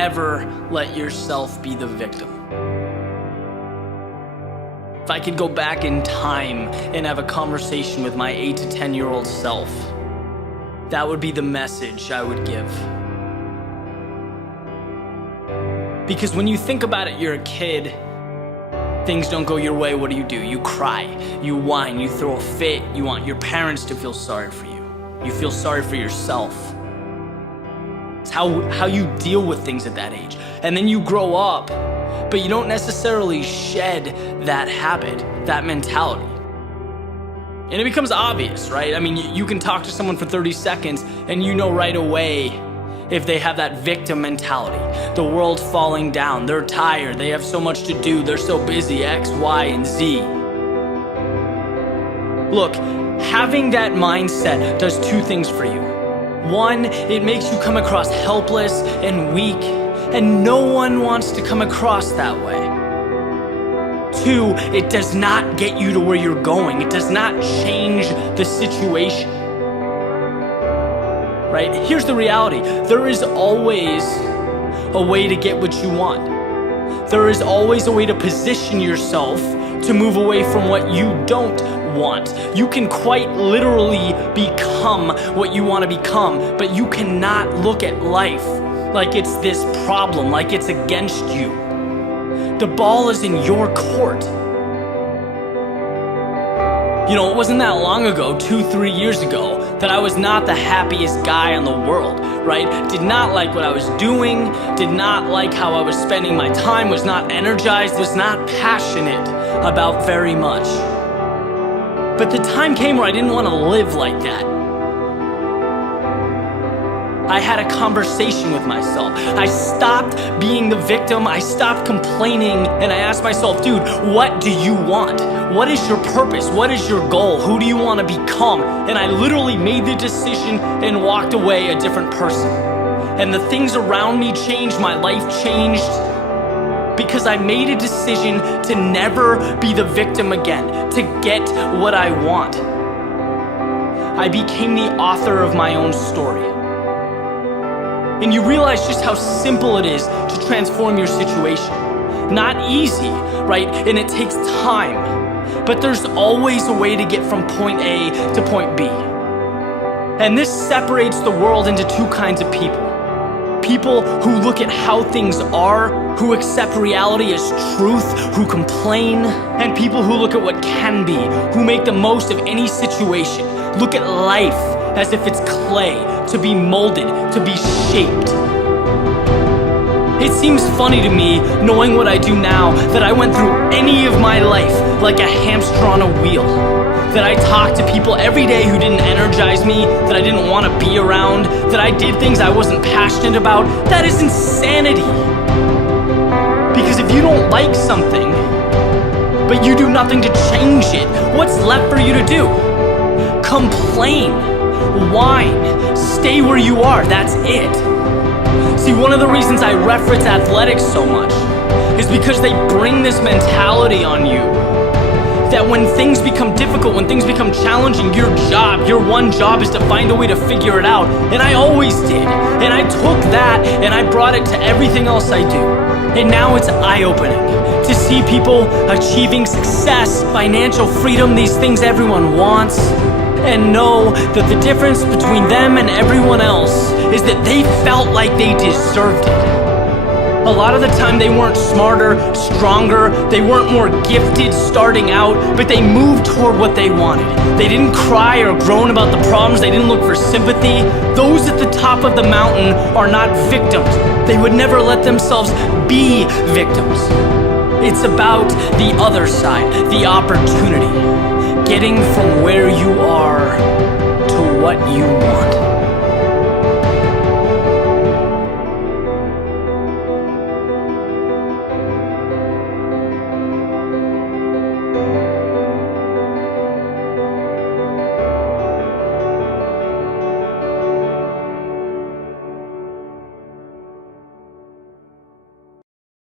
never let yourself be the victim. If I could go back in time and have a conversation with my 8 to 10-year-old self, that would be the message I would give. Because when you think about it, you're a kid, things don't go your way, what do? You cry, you whine, you throw a fit, you want your parents to feel sorry for you. You feel sorry for yourself. It's how you deal with things at that age. And then you grow up, but you don't necessarily shed that habit, that mentality. And it becomes obvious, right? I mean, you can talk to someone for 30 seconds and you know right away if they have that victim mentality. The world's falling down, they're tired, they have so much to do, they're so busy, X, Y, and Z. Look, having that mindset does two things for you. One, it makes you come across helpless and weak, and no one wants to come across that way. Two, it does not get you to where you're going. It does not change the situation. Right? Here's the reality. There is always a way to get what you want. There is always a way to position yourself to move away from what you don't want. You can quite literally become what you want to become, but you cannot look at life like it's this problem, like it's against you. The ball is in your court. You know, it wasn't that long ago, 2-3 years ago, that I was not the happiest guy in the world, right? Did not like what I was doing, did not like how I was spending my time, was not energized, was not passionate about very much. But the time came where I didn't want to live like that. I had a conversation with myself. I stopped being the victim, I stopped complaining, and I asked myself, dude, what do you want? What is your purpose? What is your goal? Who do you want to become? And I literally made the decision and walked away a different person. And the things around me changed, my life changed, because I made a decision to never be the victim again, to get what I want. I became the author of my own story. And you realize just how simple it is to transform your situation. Not easy, right? And it takes time. But there's always a way to get from point A to point B. And this separates the world into two kinds of people. People who look at how things are, who accept reality as truth, who complain, and people who look at what can be, who make the most of any situation. Look at life as if it's clay, to be molded, to be shaped. It seems funny to me, knowing what I do now, that I went through any of my life like a hamster on a wheel. That I talked to people every day who didn't energize me, that I didn't want to be around, that I did things I wasn't passionate about. That is insanity. Because if you don't like something, but you do nothing to change it, what's left for you to do? Complain, whine, stay where you are, that's it. See, one of the reasons I reference athletics so much is because they bring this mentality on you that when things become difficult, when things become challenging, your one job is to find a way to figure it out. And I always did. And I took that and I brought it to everything else I do. And now it's eye-opening to see people achieving success, financial freedom, these things everyone wants, and know that the difference between them and everyone else is that they felt like they deserved it. A lot of the time they weren't smarter, stronger, they weren't more gifted starting out, but they moved toward what they wanted. They didn't cry or groan about the problems, they didn't look for sympathy. Those at the top of the mountain are not victims. They would never let themselves be victims. It's about the other side, the opportunity. Getting from where you are to what you want.